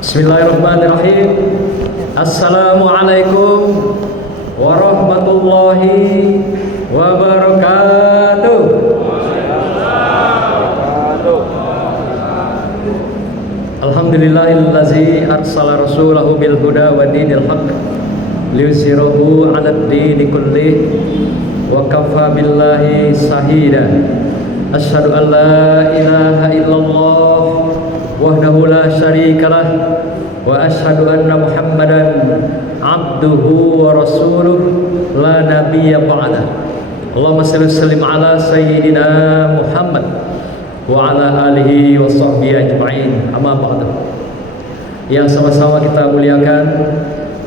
Bismillahirrahmanirrahim. Assalamualaikum warahmatullahi wabarakatuh. Alhamdulillahillazi arsala rasulahu bil huda wa dinil haqq liyuzhirahu 'alad dini kullih wa kafa billahi shahida. Asyhadu an la ilaha illallah wahdahu la syarikalah wa asyhadu anna Muhammadan abduhu wa rasuluh la nabiyya ba'da. Allahumma shalli wa sallim ala sayyidina Muhammad wa ala alihi wa sahbihi ajma'in. Amma ba'du. Yang sama-sama kita muliakan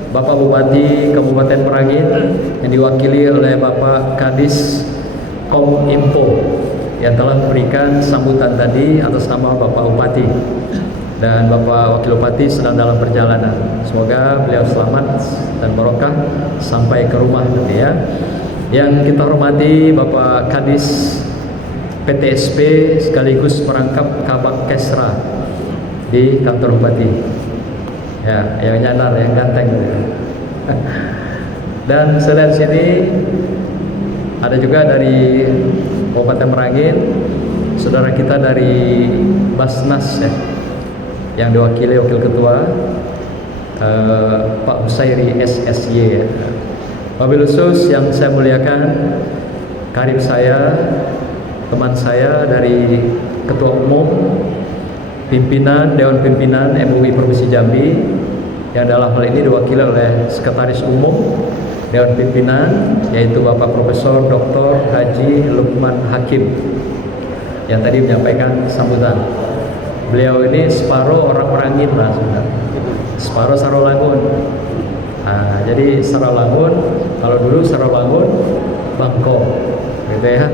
Bapak Bupati Kabupaten Merangin yang diwakili oleh Bapak Kadis Kominfo yang telah memberikan sambutan tadi atas nama Bapak Bupati, dan Bapak Wakil Bupati sedang dalam perjalanan. Semoga beliau selamat dan barokah sampai ke rumah nanti ya. Yang kita hormati Bapak Kadis PTSP sekaligus perangkap Kabak Kesra di kantor Bupati. Ya, yang nyadar, yang ganteng. Dan selain sini ada juga dari Kabupaten Merangin, saudara kita dari Basnas ya, yang diwakili Wakil Ketua Pak Husairi SSY ya. Wabil khusus yang saya muliakan karib saya, teman saya dari Ketua Umum Pimpinan Dewan Pimpinan MUI Provinsi Jambi, yang dalam hal ini diwakili oleh Sekretaris Umum Dewan Pimpinan, yaitu Bapak Profesor Dr. Haji Lukman Hakim, yang tadi menyampaikan sambutan. Beliau ini separuh orang Merangin lah, separuh Sarolangun. Nah, jadi Sarolangun, kalau dulu Sarolangun Bangko, gitu ya.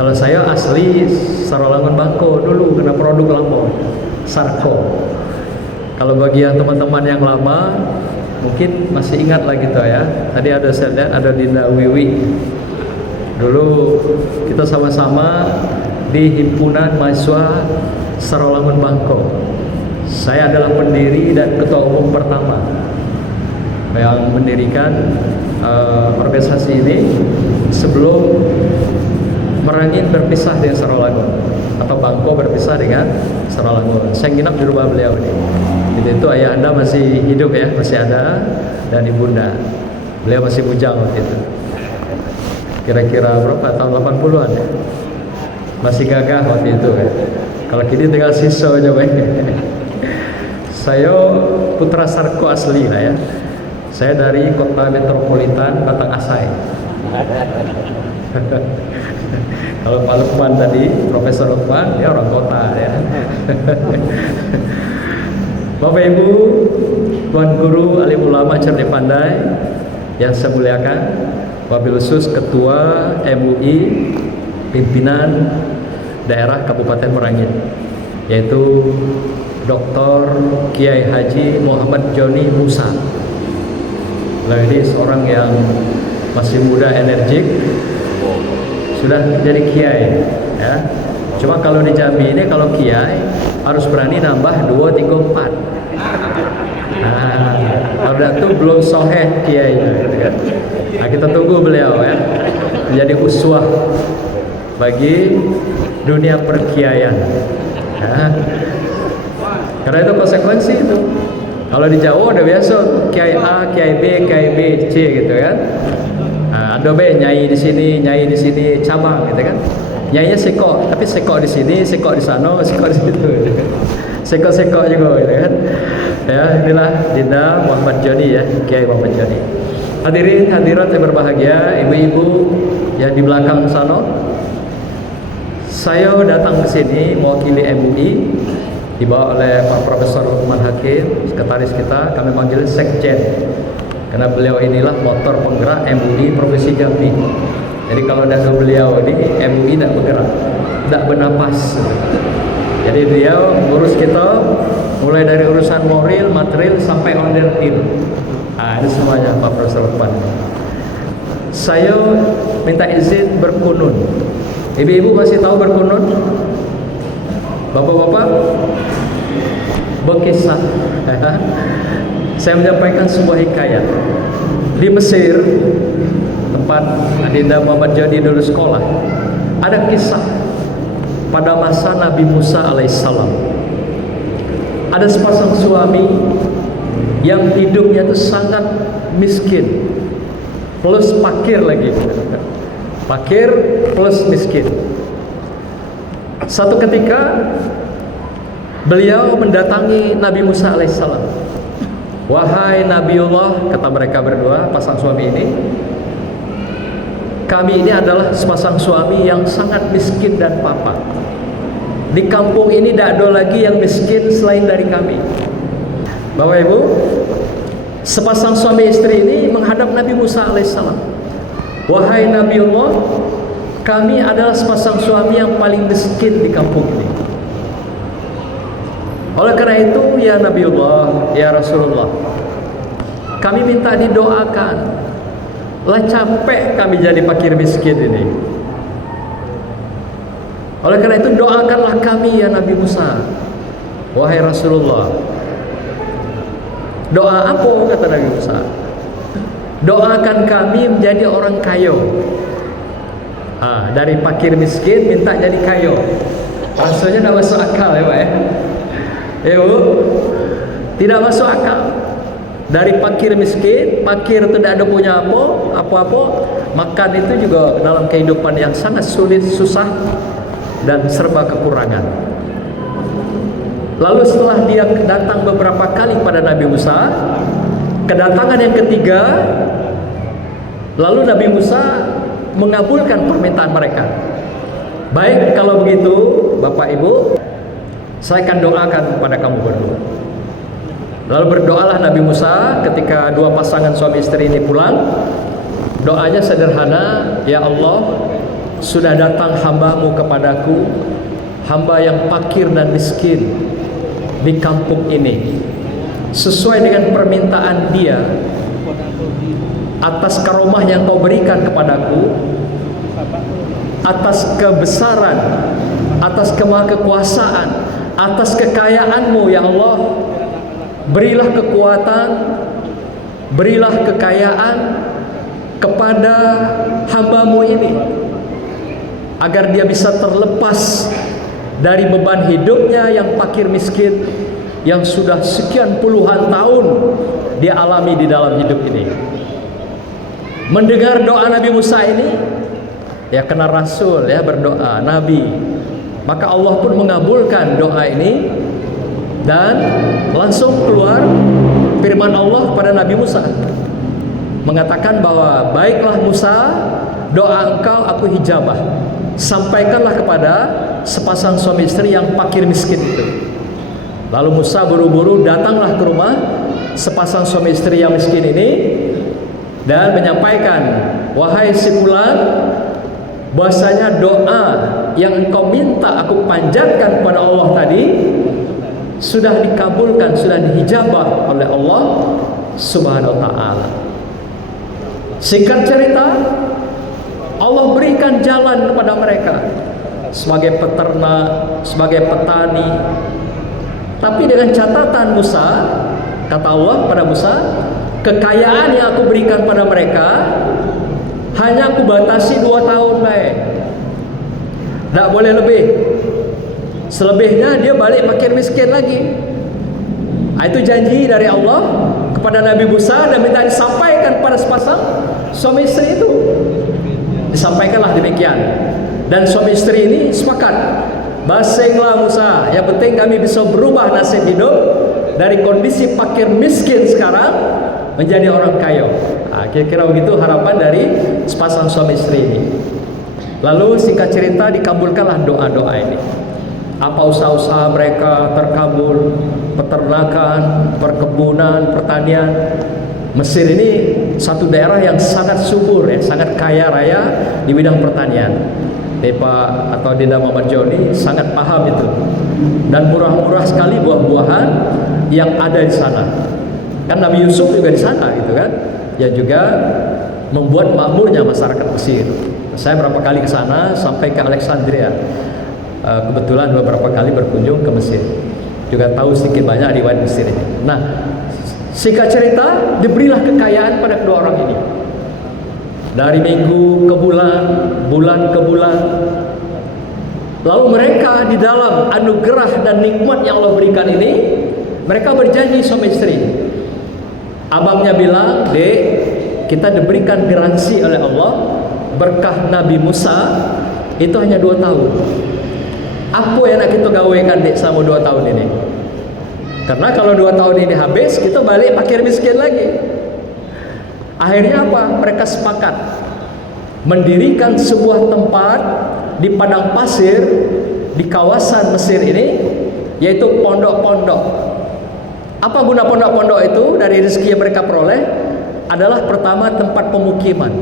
Kalau saya asli Sarolangun Bangko dulu, kena produk lama Sarko. Kalau bagian teman-teman yang lama mungkin masih ingat lagi tuh ya. Tadi ada saya lihat ada Dinda Wiwi. Dulu kita sama-sama di himpunan mahasiswa Sarolangun Bangko. Saya adalah pendiri dan ketua umum pertama yang mendirikan organisasi ini sebelum Merangin berpisah dengan Sarolangun atau Bangko berpisah dengan Sarolangun. Saya nginap di rumah beliau ini. Itu ayah anda masih hidup ya, masih ada, dan ibunda beliau masih bujang waktu itu. Kira-kira berapa tahun 80-an ya? Masih gagah waktu itu ya. Kalau kini tinggal sisa aja baik. Saya putra Sarko asli lah ya. Saya dari kota metropolitan Batang Asai. Kalau Pak Lukman tadi, Profesor Lukman, dia orang kota ya. Bapak Ibu, Tuan Guru, alim ulama cerdik pandai yang saya muliakan, wabil khusus Ketua MUI Pimpinan Daerah Kabupaten Merangin, yaitu Dr. Kiai Haji Muhammad Joni Musa. Beliau ini seorang yang masih muda, energik, sudah jadi kiai ya. Cuma kalau di Jambi ini kalau kiai harus berani nambah 2, 3, 4. Nah, kalau itu belum soheh kiai gitu kan. Nah, kita tunggu beliau ya menjadi uswah bagi dunia perkiaian ya. Karena itu konsekuensi itu. Kalau di Jawa udah biasa kiai A, kiai B, kiai B, C gitu kan. Nah, ada be nyai di sini, cabang gitu kan. Nyainya sekok, tapi sekok di sini, sekok di sana, sekok di situ. Sekok-sekok juga gitu kan. Ya, inilah Dinda Muhammad Joni ya, Kiai Muhammad Joni. Hadirin hadirat yang berbahagia, ibu-ibu yang di belakang sana. Saya datang ke sini mewakili MUI dibawa oleh Pak Profesor Lukman Hakim, sekretaris kita, kami panggil Sekjen. Karena beliau inilah motor penggerak MUI Provinsi Jambi. Jadi kalau ada beliau ini, MUI tidak bergerak, tidak bernapas. Jadi beliau ngurus kita mulai dari urusan moral, material sampai order deal. Nah, ini semuanya Pak Profesor Lukman. Saya minta izin berkunun. Ibu-ibu masih tahu berkunun? Bapak-bapak? berkisah. Saya menyampaikan sebuah hikayat. Di Mesir, tempat Adinda Muhammad Jodi dulu sekolah, ada kisah pada masa Nabi Musa alaihissalam. Ada sepasang suami yang hidupnya itu sangat miskin, plus fakir lagi. Fakir plus miskin. Satu ketika beliau mendatangi Nabi Musa alaihissalam. Wahai Nabiullah, kata mereka berdua, pasang suami ini, kami ini adalah sepasang suami yang sangat miskin dan papa. Di kampung ini tidak ada lagi yang miskin selain dari kami. Bapak Ibu, sepasang suami istri ini menghadap Nabi Musa alaihissalam. Wahai Nabiullah, kami adalah sepasang suami yang paling miskin di kampung ini. Oleh karena itu, ya Nabiullah, ya Rasulullah, kami minta didoakan. Lah capek kami jadi fakir miskin ini. Oleh karena itu, doakanlah kami ya Nabi Musa. Wahai Rasulullah, doa apa kata Nabi Musa? Doakan kami menjadi orang kaya. Dari fakir miskin minta jadi kaya. Rasanya tidak masuk akal ya Pak ya. Bu, tidak masuk akal. Dari fakir miskin, fakir itu tidak ada punya apa-apa, makan itu juga dalam kehidupan yang sangat sulit, susah, dan serba kekurangan. Lalu setelah dia datang beberapa kali pada Nabi Musa, kedatangan yang ketiga, lalu Nabi Musa mengabulkan permintaan mereka. Baik, kalau begitu Bapak Ibu, saya akan doakan kepada kamu berdua. Lalu berdoalah Nabi Musa ketika dua pasangan suami istri ini pulang. Doanya sederhana, ya Allah, sudah datang hambamu kepadaku, hamba yang fakir dan miskin di kampung ini. Sesuai dengan permintaan dia, atas karomah yang kau berikan kepadaku, atas kebesaran, atas kemahakuasaan, atas kekayaanmu ya Allah, berilah kekuatan, berilah kekayaan kepada hambamu ini, agar dia bisa terlepas dari beban hidupnya yang fakir miskin, yang sudah sekian puluhan tahun dia alami di dalam hidup ini. Mendengar doa Nabi Musa ini, ya kena Rasul ya berdoa, Nabi, maka Allah pun mengabulkan doa ini, dan langsung keluar firman Allah pada Nabi Musa, mengatakan bahwa baiklah Musa, doa engkau aku hijabah, sampaikanlah kepada sepasang suami istri yang fakir miskin itu. Lalu Musa buru-buru datanglah ke rumah sepasang suami istri yang miskin ini dan menyampaikan, wahai si fulan, bahwasanya doa yang engkau minta aku panjatkan kepada Allah tadi sudah dikabulkan, sudah dihijabah oleh Allah Subhanahu wa ta'ala. Singkat cerita, Allah berikan jalan kepada mereka sebagai peternak, sebagai petani. Tapi dengan catatan Musa, kata Allah pada Musa, kekayaan yang aku berikan pada mereka hanya aku batasi 2 tahun baik, tidak boleh lebih. Selebihnya dia balik fakir miskin lagi. Itu janji dari Allah kepada Nabi Musa dan minta disampaikan pada sepasang suami istri itu. Disampaikanlah demikian, dan suami istri ini sepakat, basinglah Musa, yang penting kami bisa berubah nasib hidup dari kondisi fakir miskin sekarang menjadi orang kaya. Kira-kira begitu harapan dari sepasang suami istri ini. Lalu singkat cerita dikabulkanlah doa-doa ini. Apa usaha-usaha mereka terkabul, peternakan, perkebunan, pertanian. Mesir ini satu daerah yang sangat subur ya, sangat kaya raya di bidang pertanian. Pak atau Dinda Muhammad Joni sangat paham itu. Dan murah-murah sekali buah-buahan yang ada di sana. Kan Nabi Yusuf juga di sana gitu kan. Yang juga membuat makmurnya masyarakat Mesir. Saya berapa kali ke sana sampai ke Alexandria. Kebetulan beberapa kali berkunjung ke Mesir. juga tahu sedikit banyak riwayat Mesir ini. Nah, singkat cerita, diberilah kekayaan pada kedua orang ini. Dari minggu ke bulan, bulan ke bulan. Lalu mereka di dalam anugerah dan nikmat yang Allah berikan ini, mereka berjanji suami istri. Abangnya bilang, "Dek, kita diberikan garansi oleh Allah berkah Nabi Musa itu hanya 2 tahun. Apa yang nak kita gawekan dek selama 2 tahun ini? Karena kalau 2 tahun ini habis, kita balik fakir miskin lagi." Akhirnya apa? Mereka sepakat mendirikan sebuah tempat di padang pasir di kawasan Mesir ini, yaitu pondok-pondok. Apa guna pondok-pondok itu? Dari rezeki yang mereka peroleh adalah pertama tempat pemukiman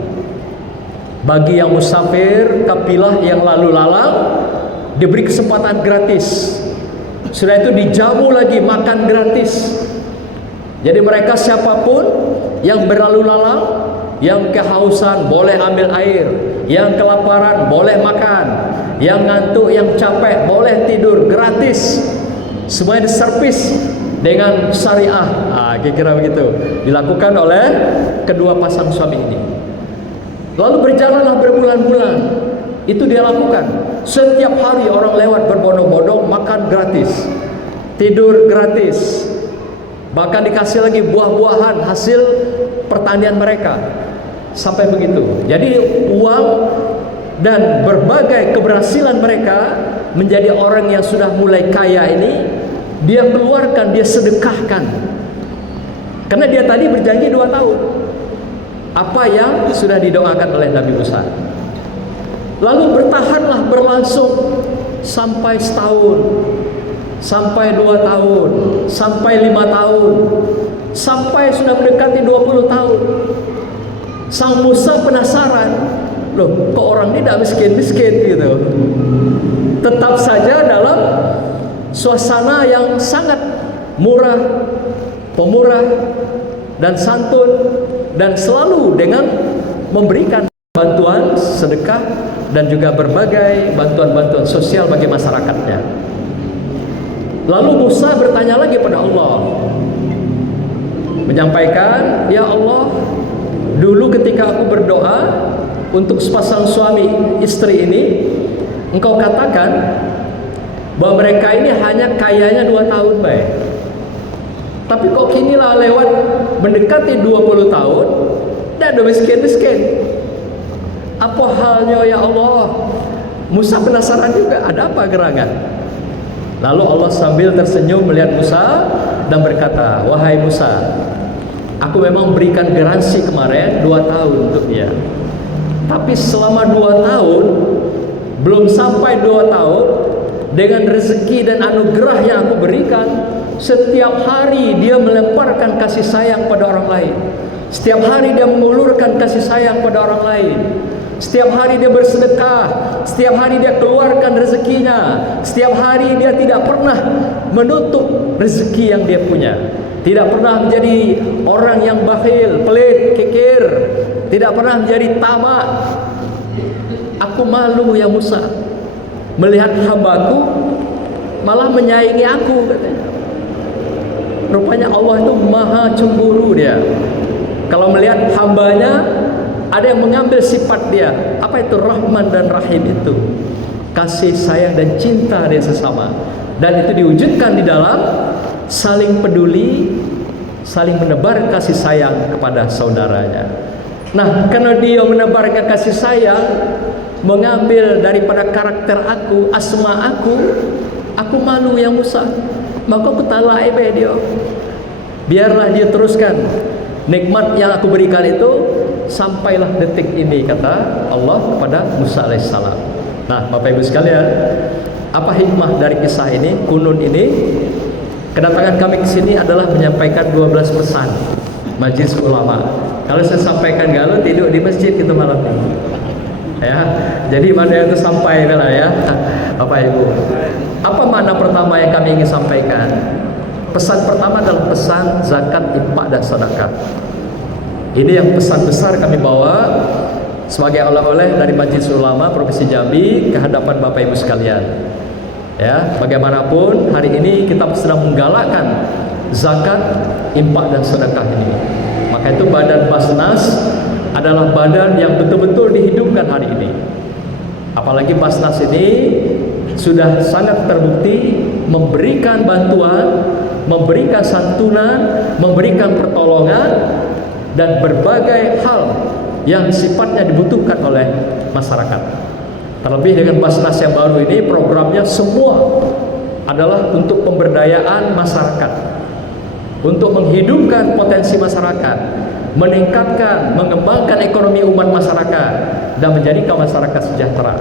bagi yang musafir, kafilah yang lalu lalang, diberi kesempatan gratis. Sudah itu dijamu lagi, makan gratis. Jadi mereka siapapun yang berlalu lalang, yang kehausan boleh ambil air, yang kelaparan boleh makan, yang ngantuk, yang capek boleh tidur gratis. Semuanya diservis dengan syariah. Kira-kira begitu dilakukan oleh kedua pasang suami ini. Lalu berjalanlah berbulan-bulan. Itu dia lakukan. Setiap hari orang lewat berbondong-bondong, makan gratis, tidur gratis, bahkan dikasih lagi buah-buahan hasil pertanian mereka. Sampai begitu. Jadi uang dan berbagai keberhasilan mereka menjadi orang yang sudah mulai kaya ini, dia keluarkan, dia sedekahkan. Karena dia tadi berjanji 2 tahun. Apa yang sudah didoakan oleh Nabi Musa. Lalu bertahanlah, berlangsung sampai setahun, sampai 2 tahun, sampai 5 tahun, sampai sudah mendekati 20 tahun. Sang Musa penasaran, loh kok orang ini tidak miskin-miskin gitu. Tetap saja dalam suasana yang sangat murah, pemurah dan santun, dan selalu dengan memberikan bantuan sedekah dan juga berbagai bantuan-bantuan sosial bagi masyarakatnya. Lalu Musa bertanya lagi pada Allah, menyampaikan, "Ya Allah, dulu ketika aku berdoa untuk sepasang suami istri ini, Engkau katakan bahwa mereka ini hanya kayanya 2 tahun baik. Tapi kok kinilah lewat mendekati 20 tahun dan udah miskin-miskin. Apa halnya ya Allah?" Musa penasaran juga, ada apa gerangan? Lalu Allah sambil tersenyum melihat Musa dan berkata, "Wahai Musa, aku memang berikan garansi kemarin 2 tahun untuk dia. Tapi selama 2 tahun, belum sampai 2 tahun, dengan rezeki dan anugerah yang aku berikan, setiap hari dia melemparkan kasih sayang pada orang lain. Setiap hari dia mengulurkan kasih sayang pada orang lain. Setiap hari dia bersedekah. Setiap hari dia keluarkan rezekinya. Setiap hari dia tidak pernah menutup rezeki yang dia punya. Tidak pernah menjadi orang yang bakhil, pelit, kikir. Tidak pernah menjadi tamak. Aku malu ya Musa, melihat hambaku malah menyaingi aku," katanya. Rupanya Allah itu maha cemburu dia. Kalau melihat hambanya, ada yang mengambil sifat dia. Apa itu Rahman dan Rahim itu? Kasih sayang dan cinta dia sesama. Dan itu diwujudkan di dalam saling peduli, saling menebar kasih sayang kepada saudaranya. Nah, karena dia menebarkan kasih sayang, mengambil daripada karakter aku, asma aku malu ya Musa. Maka aku talai dia. Biarlah dia teruskan nikmat yang aku berikan itu sampailah detik ini, kata Allah kepada Musa alaihissalam. Nah, Bapak Ibu sekalian, apa hikmah dari kisah ini, kunun ini? Kedatangan kami ke sini adalah menyampaikan 12 pesan Majelis Ulama. Kalau saya sampaikan galau, tidur di masjid kita malam ini. Ya, jadi mana itu sampai lah ya, Bapak Ibu. Apa makna pertama yang kami ingin sampaikan? Pesan pertama adalah pesan zakat, infak dan sedekah. Ini yang pesan besar kami bawa sebagai oleh-oleh dari Majelis Ulama Provinsi Jambi ke hadapan Bapak Ibu sekalian. Ya, bagaimanapun hari ini kita sedang menggalakkan zakat, infak dan sedekah ini. Maka itu badan Basnas adalah badan yang betul-betul dihidupkan hari ini. Apalagi Basnas ini sudah sangat terbukti memberikan bantuan, memberikan santunan, memberikan pertolongan dan berbagai hal yang sifatnya dibutuhkan oleh masyarakat. Terlebih dengan Basnas yang baru ini, programnya semua adalah untuk pemberdayaan masyarakat, untuk menghidupkan potensi masyarakat, meningkatkan, mengembangkan ekonomi umat masyarakat, dan menjadikan masyarakat sejahtera.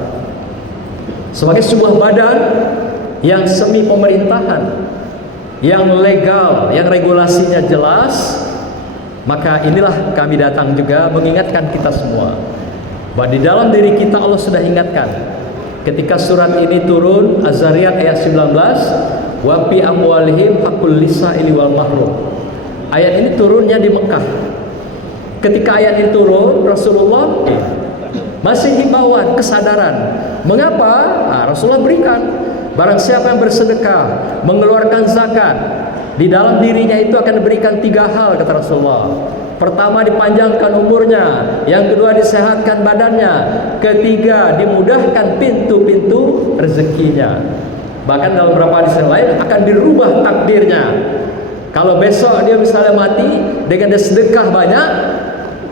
Sebagai sebuah badan yang semi pemerintahan, yang legal, yang regulasinya jelas, maka inilah kami datang juga mengingatkan kita semua bahwa di dalam diri kita Allah sudah ingatkan. Ketika surat ini turun, Az-Zariyat ayat 19, wa fi amwalihim haqqul lisa'ili wal mahrum. Ayat ini turunnya di Mekah. Ketika ayat ini turun, Rasulullah masih himbauan, kesadaran. Mengapa? Rasulullah berikan, barang siapa yang bersedekah, mengeluarkan zakat, di dalam dirinya itu akan diberikan 3 hal, kata Rasulullah. Pertama, dipanjangkan umurnya. Yang kedua, disehatkan badannya. Ketiga, dimudahkan pintu-pintu rezekinya. Bahkan dalam beberapa hadis yang lain akan dirubah takdirnya. Kalau besok dia misalnya mati dengan dia sedekah banyak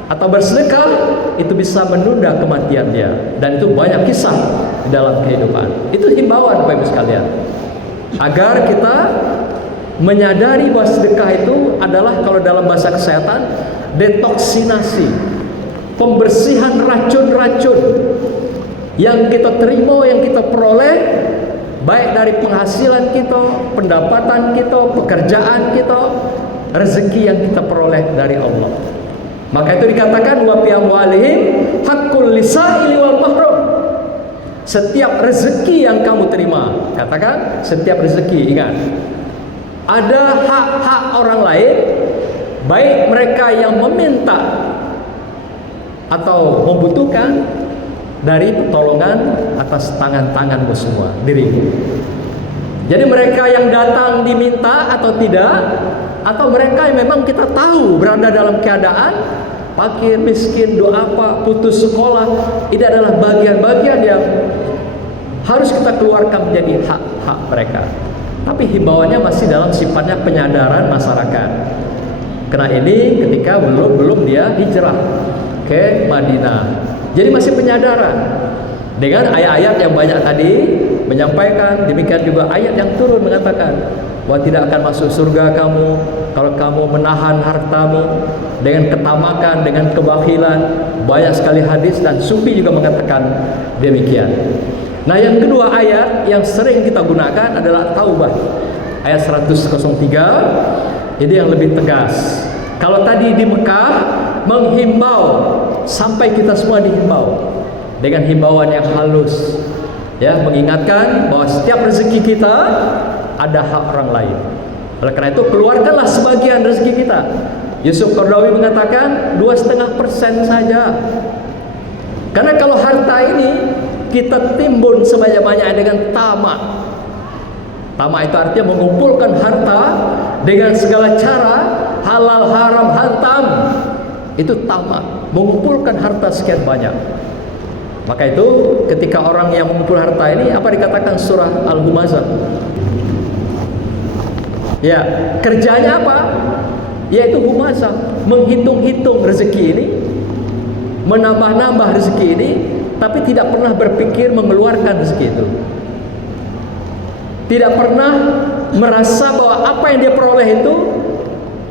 atau bersedekah, itu bisa menunda kematian dia. Dan itu banyak kisah di dalam kehidupan. Itu himbauan Bapak Ibu sekalian, agar kita menyadari bahwa sedekah itu adalah, kalau dalam bahasa kesehatan, detoksinasi, pembersihan racun-racun yang kita terima, yang kita peroleh, baik dari penghasilan kita, pendapatan kita, pekerjaan kita, rezeki yang kita peroleh dari Allah. Maka itu dikatakan wa fi amwalihim haqqul lisa'ili wal mahrum. Setiap rezeki yang kamu terima, katakan setiap rezeki, ingat, ada hak-hak orang lain, baik mereka yang meminta atau membutuhkan, dari pertolongan atas tangan-tanganmu semua, dirimu. Jadi mereka yang datang diminta atau tidak, atau mereka yang memang kita tahu berada dalam keadaan fakir, miskin, doa apa, putus sekolah, ini adalah bagian-bagian yang harus kita keluarkan menjadi hak-hak mereka. Tapi himbauannya masih dalam sifatnya penyadaran masyarakat. Karena ini ketika belum dia hijrah ke Madinah. Jadi masih penyadaran. Dengan ayat-ayat yang banyak tadi menyampaikan, demikian juga ayat yang turun mengatakan bahwa tidak akan masuk surga kamu kalau kamu menahan hartamu dengan ketamakan, dengan kebakhilan. Banyak sekali hadis dan sufi juga mengatakan demikian. Nah, yang kedua ayat yang sering kita gunakan adalah Taubah ayat 103. Ini yang lebih tegas. Kalau tadi di Mekah menghimbau, sampai kita semua dihimbau dengan himbauan yang halus, ya, mengingatkan bahwa setiap rezeki kita ada hak orang lain. Oleh karena itu keluarkanlah sebagian rezeki kita. Yusuf Qaradawi mengatakan 2,5% saja. Karena kalau harta ini kita timbun sebanyak-banyaknya dengan tamak. Tamak itu artinya mengumpulkan harta dengan segala cara, halal haram hantam. Itu tamak, mengumpulkan harta sekian banyak. Maka itu ketika orang yang mengumpul harta ini, apa dikatakan surah Al-Humazah? Ya, kerjanya apa? Yaitu humazah, menghitung-hitung rezeki ini, menambah-nambah rezeki ini, tapi tidak pernah berpikir mengeluarkan rezeki itu. Tidak pernah merasa bahwa apa yang dia peroleh itu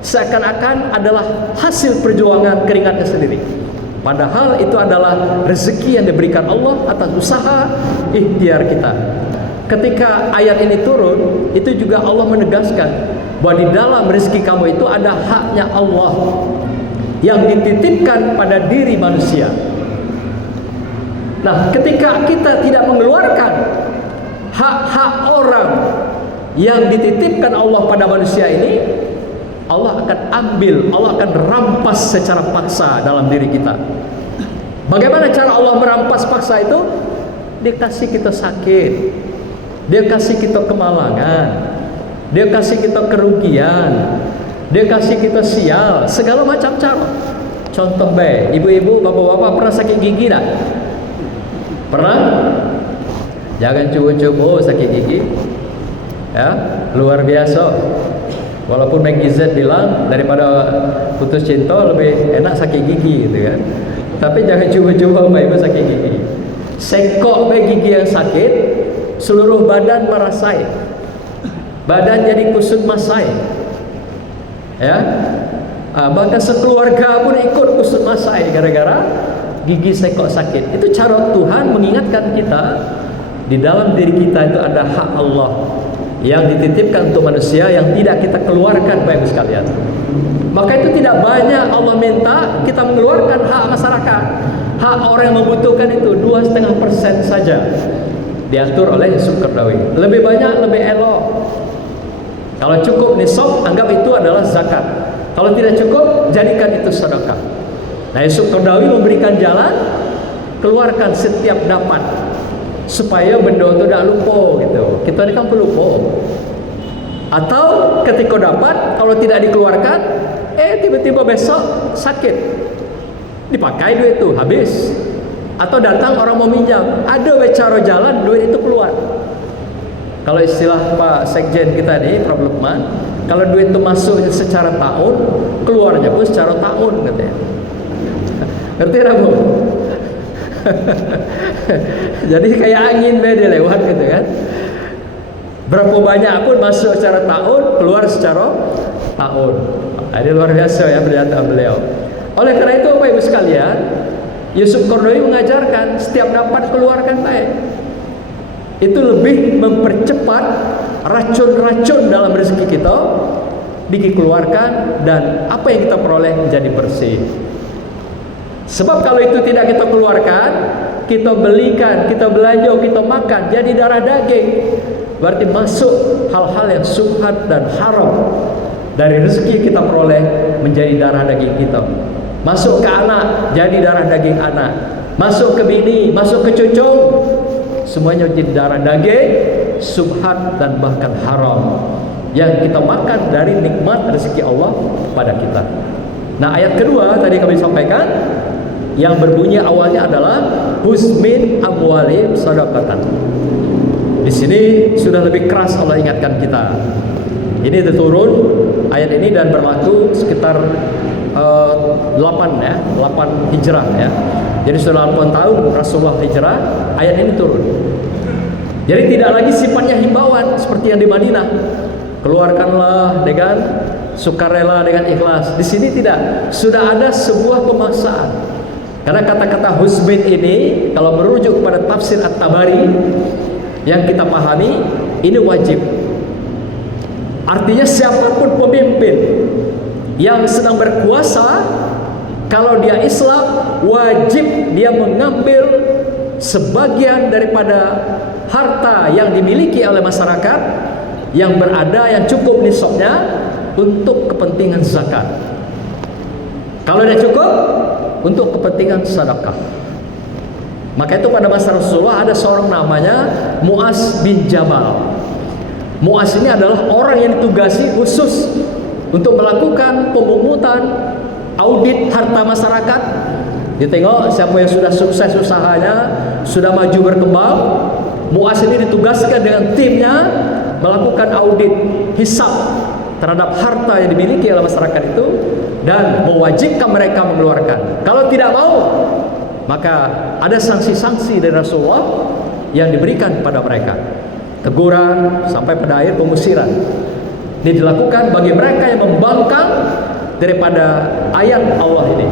seakan-akan adalah hasil perjuangan keringatnya sendiri. Padahal itu adalah rezeki yang diberikan Allah atas usaha ikhtiar kita. Ketika ayat ini turun, itu juga Allah menegaskan bahwa di dalam rezeki kamu itu ada haknya Allah yang dititipkan pada diri manusia. Nah, ketika kita tidak mengeluarkan hak-hak orang yang dititipkan Allah pada manusia ini, Allah akan ambil, Allah akan rampas secara paksa dalam diri kita. Bagaimana cara Allah merampas paksa itu? Dikasih kita sakit, Dia kasih kita kemalangan, dia kasih kita kerugian, dia kasih kita sial, segala macam cara. Contoh ibu-ibu, bapak-bapak pernah sakit gigi tak? Pernah? Jangan cubu-cubu sakit gigi, ya, luar biasa. Walaupun McGizzard bilang daripada putus cinta lebih enak sakit gigi gitu kan. Tapi jangan cuba-cuba Bapak Ibu sakit gigi. Sekok gigi yang sakit, seluruh badan merasai. Badan jadi kusut masai. Ya. Bahkan sekeluarga pun ikut kusut masai gara-gara gigi sekok sakit. Itu cara Tuhan mengingatkan kita di dalam diri kita itu ada hak Allah yang dititipkan untuk manusia yang tidak kita keluarkan, Bapak Ibu sekalian. Maka itu tidak banyak Allah minta kita mengeluarkan hak masyarakat. Hak orang yang membutuhkan itu 2,5% saja diatur oleh Yusuf Qaradawi. Lebih banyak lebih elok. Kalau cukup nisab, anggap itu adalah zakat. Kalau tidak cukup, jadikan itu sedekah. Nah, Yusuf Qaradawi memberikan jalan, keluarkan setiap dapat supaya benda itu tidak lupa gitu. Kita ini kan pelupa. Atau ketika dapat, kalau tidak dikeluarkan, tiba-tiba besok sakit, dipakai duit itu habis. Atau datang orang mau minjam, ada cara jalan duit itu keluar. Kalau istilah Pak Sekjen kita nih, Prof. Lukman, kalau duit itu masuk secara tahun, keluarnya pun secara tahun katanya. Ngerti tak Bu? Jadi kayak angin dia lewat gitu kan. Berapa banyak pun masuk secara tahun, keluar secara tahun. Ini luar biasa ya pernyataan beliau. Oleh karena itu Bapak Ibu sekalian, Yusuf Qaradawi mengajarkan setiap dapat keluarkan baik. Itu lebih mempercepat racun-racun dalam rezeki kita dikeluarkan, dan apa yang kita peroleh menjadi bersih. Sebab kalau itu tidak kita keluarkan, kita belikan, kita belanja, kita makan, jadi darah daging. Berarti masuk hal-hal yang subhat dan haram dari rezeki kita peroleh menjadi darah daging kita. Masuk ke anak, jadi darah daging anak. Masuk ke bini, masuk ke cucu, semuanya jadi darah daging, subhat dan bahkan haram yang kita makan dari nikmat rezeki Allah pada kita. Nah, ayat kedua tadi kami sampaikan yang berbunyi awalnya adalah husmin amwalim sadaqatan. Di sini sudah lebih keras Allah ingatkan kita. Ini turun ayat ini dan berlaku sekitar 8 hijrah ya. Jadi sudah 8 tahun Rasulullah hijrah, ayat ini turun. Jadi tidak lagi sifatnya himbauan seperti yang di Madinah. Keluarkanlah dengan sukarela, dengan ikhlas. Di sini tidak, sudah ada sebuah pemaksaan. Karena kata-kata husbin ini kalau merujuk kepada tafsir At-Tabari yang kita pahami, ini wajib. Artinya siapapun pemimpin yang sedang berkuasa, kalau dia Islam, wajib dia mengambil sebagian daripada harta yang dimiliki oleh masyarakat yang berada, yang cukup nisabnya untuk kepentingan zakat. Kalau dia cukup, untuk kepentingan sedekah. Maka itu pada masa Rasulullah ada seorang namanya Mu'az bin Jabal. Mu'az ini adalah orang yang ditugasi khusus untuk melakukan pemungutan audit harta masyarakat. Dia tengok siapa yang sudah sukses usahanya, sudah maju berkembang. Mu'az ini ditugaskan dengan timnya melakukan audit hisab terhadap harta yang dimiliki oleh masyarakat itu dan mewajibkan mereka mengeluarkan. Kalau tidak mau, maka ada sanksi-sanksi dari Rasulullah yang diberikan kepada mereka. Teguran sampai pada akhir pengusiran. Ini dilakukan bagi mereka yang membangkang daripada ayat Allah ini.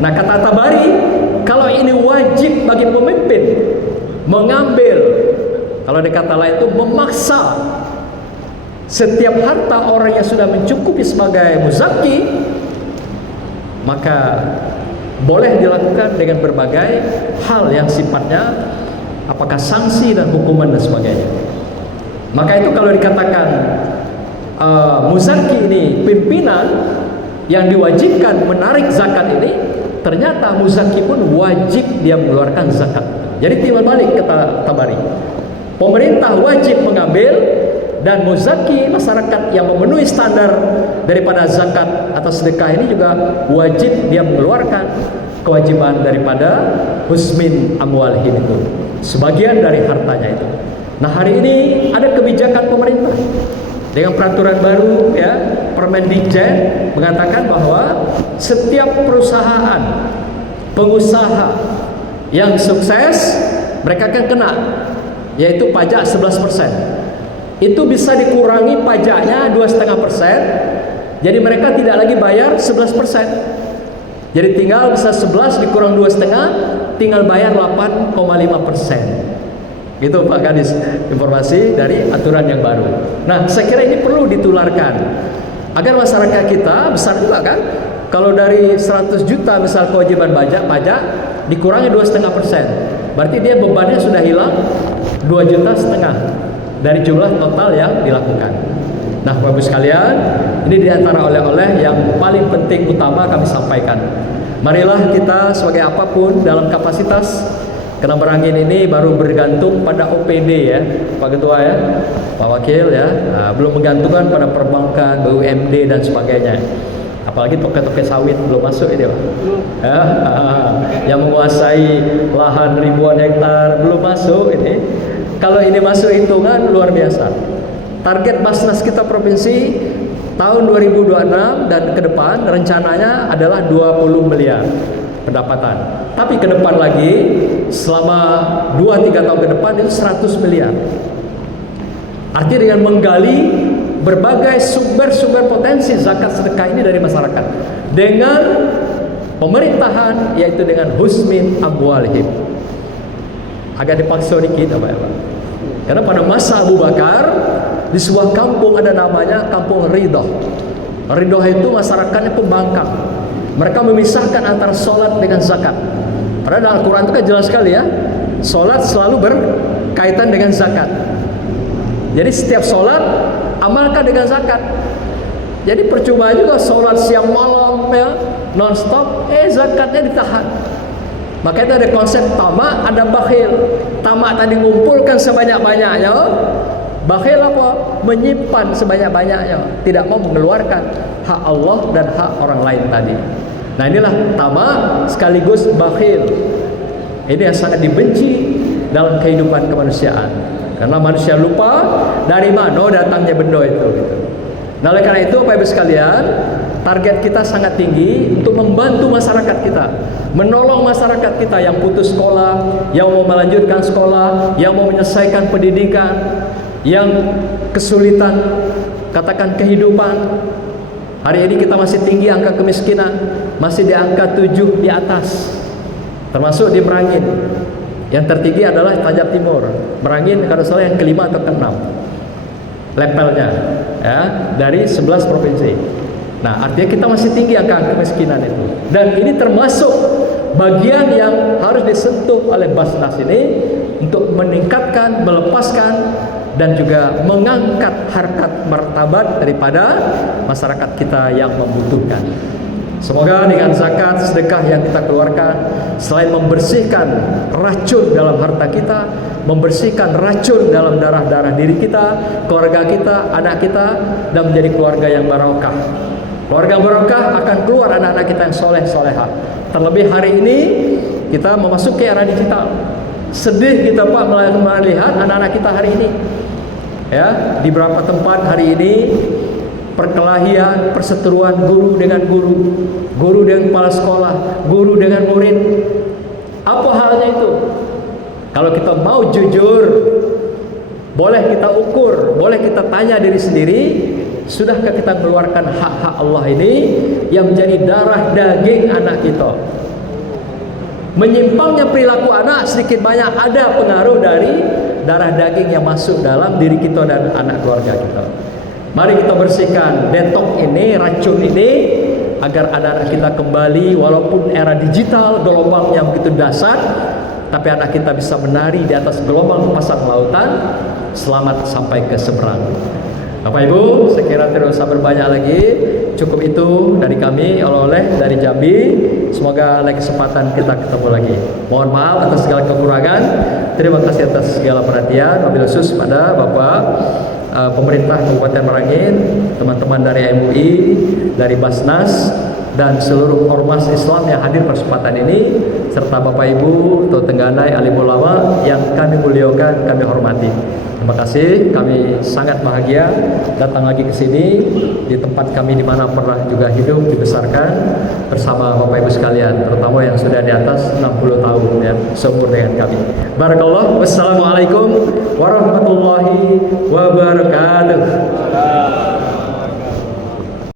Nah, kata Tabari, kalau ini wajib bagi pemimpin mengambil, kalau dikata lain itu memaksa setiap harta orang yang sudah mencukupi sebagai muzaki, maka boleh dilakukan dengan berbagai hal yang sifatnya apakah sanksi dan hukuman dan sebagainya. Maka itu kalau dikatakan muzaki ini pimpinan yang diwajibkan menarik zakat ini, ternyata muzaki pun wajib dia mengeluarkan zakat. Jadi timbal balik kata Tabari. Pemerintah wajib mengambil, dan muzaki, masyarakat yang memenuhi standar daripada zakat atau sedekah ini juga wajib dia mengeluarkan kewajiban daripada husmin amwalihim itu, sebagian dari hartanya itu. Nah, hari ini ada kebijakan pemerintah dengan peraturan baru ya, Permendikjen mengatakan bahwa setiap perusahaan pengusaha yang sukses mereka akan kena, yaitu pajak 11%. Itu bisa dikurangi pajaknya 2,5%. Jadi mereka tidak lagi bayar 11%. Jadi tinggal bisa 11 dikurang 2,5, tinggal bayar 8,5%. Gitu Pak Kadis, informasi dari aturan yang baru. Nah, saya kira ini perlu ditularkan agar masyarakat kita besar juga kan. Kalau dari 100 juta misal kewajiban pajak dikurangi 2,5%, berarti dia bebannya sudah hilang 2,5 juta dari jumlah total yang dilakukan. Nah, Bapak sekalian, ini diantara oleh-oleh yang paling penting utama kami sampaikan. Marilah kita sebagai apapun dalam kapasitas, karena Merangin ini baru bergantung pada OPD ya, Pak Ketua ya, Pak Wakil ya, belum menggantungkan pada perbankan, BUMD dan sebagainya. Apalagi toke-toke sawit belum masuk ini Pak. Ya, yang menguasai lahan ribuan hektar belum masuk ini. Kalau ini masuk hitungan luar biasa. Target Basnas kita provinsi tahun 2026 dan ke depan rencananya adalah 20 miliar pendapatan. Tapi ke depan lagi selama 2-3 tahun ke depan itu 100 miliar. Artinya dengan menggali berbagai sumber-sumber potensi zakat sedekah ini dari masyarakat dengan pemerintahan, yaitu dengan husmin amwalihim. Agak dipaksa dikit apa ya Pak? Karena pada masa Abu Bakar di sebuah kampung ada namanya Kampung Ridho. Ridho itu masyarakatnya pembangkang. Mereka memisahkan antara sholat dengan zakat. Padahal dalam Al-Quran itu kan jelas sekali ya, sholat selalu berkaitan dengan zakat. Jadi setiap sholat amalkan dengan zakat. Jadi percuma juga sholat siang malam ya, non-stop, zakatnya ditahan. Maka itu ada konsep tamak, ada bakhil. Tamak tadi mengumpulkan sebanyak-banyaknya, bakhil apa? Menyimpan sebanyak-banyaknya, tidak mau mengeluarkan hak Allah dan hak orang lain tadi. Nah, inilah tamak sekaligus bakhil. Ini yang sangat dibenci dalam kehidupan kemanusiaan, karena manusia lupa dari mana datangnya benda itu gitu. Nah, oleh karena itu Bapak Ibu sekalian, target kita sangat tinggi untuk membantu masyarakat kita, menolong masyarakat kita yang putus sekolah, yang mau melanjutkan sekolah, yang mau menyelesaikan pendidikan, yang kesulitan katakan kehidupan. Hari ini kita masih tinggi angka kemiskinan, masih di angka 7 di atas, termasuk di Merangin. Yang tertinggi adalah Tanjab Timur. Merangin kalau salah yang kelima atau keenam levelnya ya, dari 11 provinsi. Nah, artinya kita masih tinggi angka kemiskinan itu. Dan ini termasuk bagian yang harus disentuh oleh Basnas ini untuk meningkatkan, melepaskan dan juga mengangkat harkat martabat daripada masyarakat kita yang membutuhkan. Semoga dengan zakat sedekah yang kita keluarkan, selain membersihkan racun dalam harta kita, membersihkan racun dalam darah-darah diri kita, keluarga kita, anak kita, dan menjadi keluarga yang barokah. Keluarga barokah akan keluar anak-anak kita yang soleh-solehah. Terlebih hari ini kita memasuki era digital. Sedih kita Pak melihat anak-anak kita hari ini. Ya, di beberapa tempat hari ini perkelahian, perseteruan guru dengan guru, guru dengan kepala sekolah, guru dengan murid. Apa halnya itu? Kalau kita mau jujur, boleh kita ukur, boleh kita tanya diri sendiri, sudahkah kita mengeluarkan hak-hak Allah ini yang menjadi darah daging anak kita? Menyimpangnya perilaku anak sedikit banyak ada pengaruh dari darah daging yang masuk dalam diri kita dan anak keluarga kita. Mari kita bersihkan detok ini, racun ini, agar anak-anak kita kembali walaupun era digital gelombang yang begitu dahsyat, tapi anak kita bisa menari di atas gelombang pasang lautan selamat sampai ke seberang. Bapak Ibu, saya kira tidak usah berbanyak lagi, cukup itu dari kami, oleh-oleh dari Jambi. Semoga lain kesempatan kita ketemu lagi. Mohon maaf atas segala kekurangan. Terima kasih atas segala perhatian. Wabillahi khusus pada Bapak pemerintah Kabupaten Merangin, teman-teman dari MUI, dari Basnas, dan seluruh ormas Islam yang hadir kesempatan ini, serta Bapak Ibu, Tuan Tengganai, alim ulama yang kami muliakan, kami hormati. Terima kasih, kami sangat bahagia datang lagi ke sini di tempat kami di mana pernah juga hidup dibesarkan bersama Bapak Ibu sekalian, terutama yang sudah di atas 60 tahun ya, seumur dengan kami. Barakallah. Wassalamualaikum warahmatullahi wabarakatuh.